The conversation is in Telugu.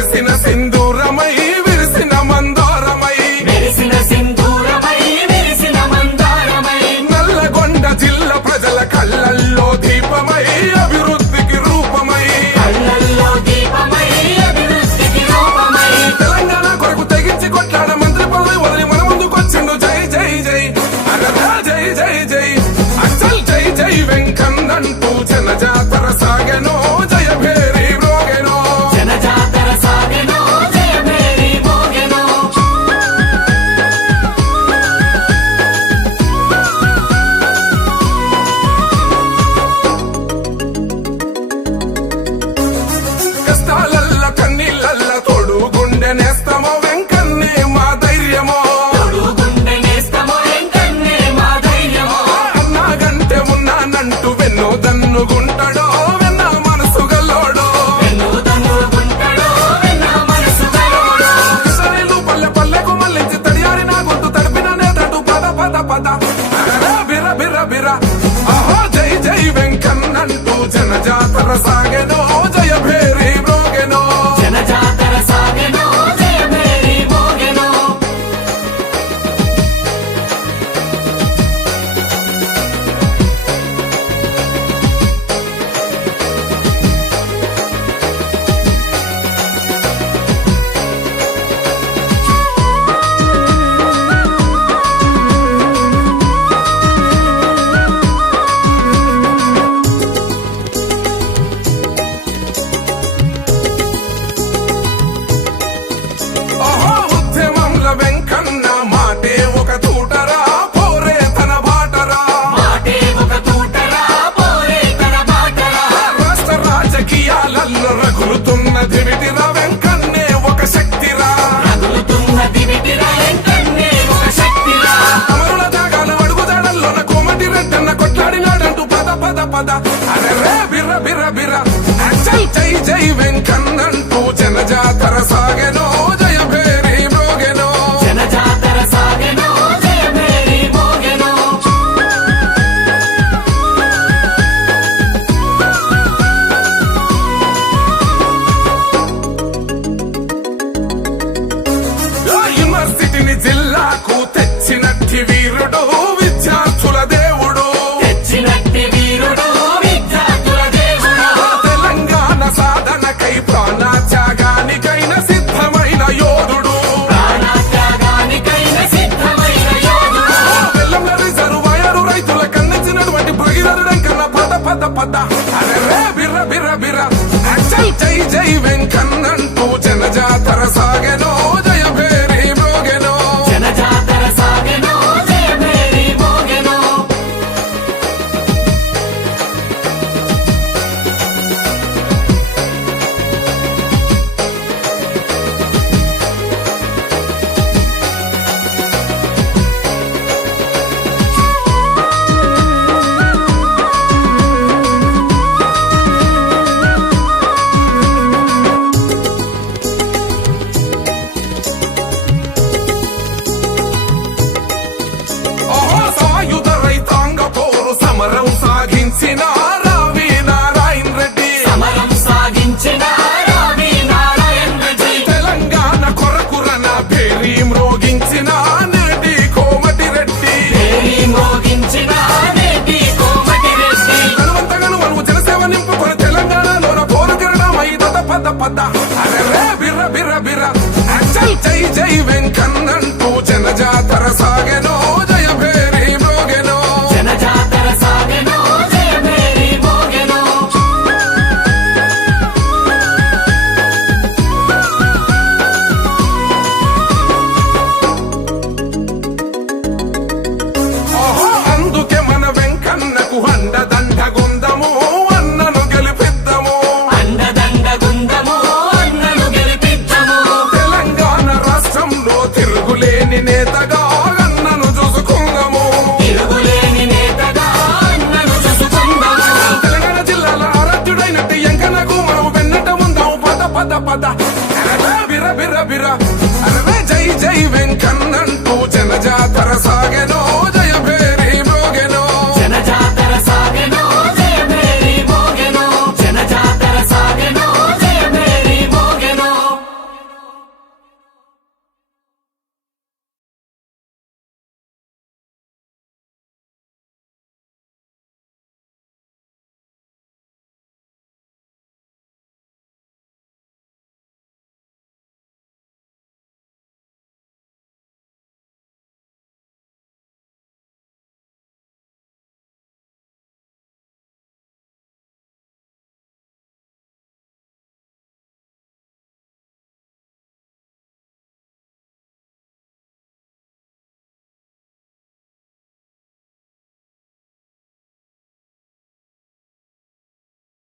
మెరిసిన సింధూరమై విరిసిన మందారమై నల్లగొండ జిల్లా ప్రజల కళ్ళల్లో దీపమై అభివృద్ధికి రూపమై తెలంగాణ కొరకు తెగించి కొట్లాడ మంత్రి పదవి వదిలి మన ముందుకొచ్చిండు జై జై జై అరదా జై జై జై అసల్ జై జై వెంకన్నంటూ జనజాతర సాగెనో జయ భేరి మ్రోగెనో కష్టాలల్ల కన్నీళ్ళల్ల తోడు గుండె నేస్తమో వెంకన్నే మా ధైర్యమో అన్నాగంటే ఉన్నానంటూ వెన్ను దన్నుగుంటాడో వెన్న మనసు గల్లోడో కిషనీలు పల్లె పల్లెకు మళ్ళించి తడియారి నా గొంతు తడిపిన నేతడు పద పద పద అరరా బిర బిర బిర ఆహో జై జై వెంకన్నంటూ జనజాతర సాగెనో జయ భేరి మ్రోగెనో ఓహో ఉద్యమంల వెంకన్న మాటే ఒక తూటరా పోరే తన బాటరా రాష్ట్ర రాజకీయాలలో రగులుతున్న దివిటిరా వెంకన్నే ఒక శక్తిరా అమరుల దాగాల అడుగుదాడల్లోన కోమటి రెడ్డన్న కొట్లాడినాడంటూ పద పద పద అరే బిర్ర బిర్ర బిర్ర అచ్చల్ జై జై వెంకన్నంటూ జనజాతర సాగెనో జయ భేరి మ్రోగెనో యూనివర్సిటీని జిల్లాకు తెచ్చినట్టి వీరుడు విద్యార్థుల దేవుడు తెలంగాణ సాధనకై ప్రాణత్యాగానికైన సిద్ధమైన యోధుడు వెల్లంల రిజర్వాయరు రైతుల కన్నిచ్చినటువంటి భగీరథుడంకన్న పద పద పద అరే బిర్ర బిర్ర బిర్ర అచ్చల్ జై జై వెంకన్నంటూ జనజాతర సాగెనో జయ భేరి మ్రోగెనో ఓహో సాయుధ రైతాంగ పోరు సమరం సాగించిన రావి నారాయణ రెడ్డి తెలంగాణ కొరకురన భేరి మ్రోగించిన నేటి కోమటి రెడ్డి కనువంతగను మనము జనసేవ నింపుకొని తెలంగాణలోన పోరు కిరణమై పద పద పద అరే బిర్ర బిర్ర బిర్ర అచ్చల్ జై జై వెంకన్నంటూ జనజాతర సాగెనో జయ భేరి మ్రోగెనో ఓహో అందుకే మన వెంకన్నకు అండదండ గుందము అన్నను గెలిపిద్దాము తెలంగాణ రాష్ట్రంలో తిరుగులేని నేతగా అన్నను చూసుకుందాము తెలంగాణ జిల్లాల ఆరాధ్యుడైనట్టు ఎంకన్నకు మనము వెన్నట ఉందాము పద పద పద